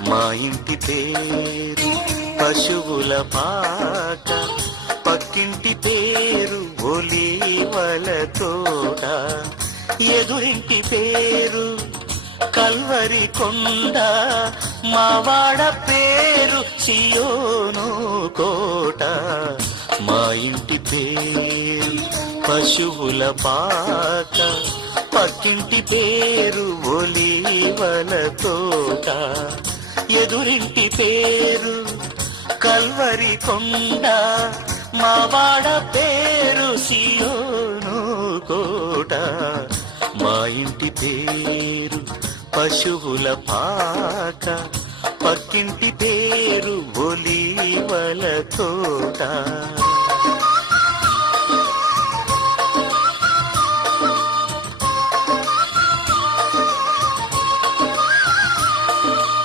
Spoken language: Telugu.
మా ఇంటి పేరు పశువుల పాక, పక్కింటి పేరు ఒలీవల తోట, ఎదురింటి పేరు కల్వరి కొండ, మావాడ పేరు సియోను కోట. మా ఇంటి పేరు పశువుల పాక, పక్కింటి పేరు ఒలీవల తోట, ఎదురింటి పేరు కల్వరి కొండ, మావాడ పేరు సియోను కోట. మా ఇంటి పేరు పశువుల పాక, పక్కింటి పేరు ఒలీవల తోట.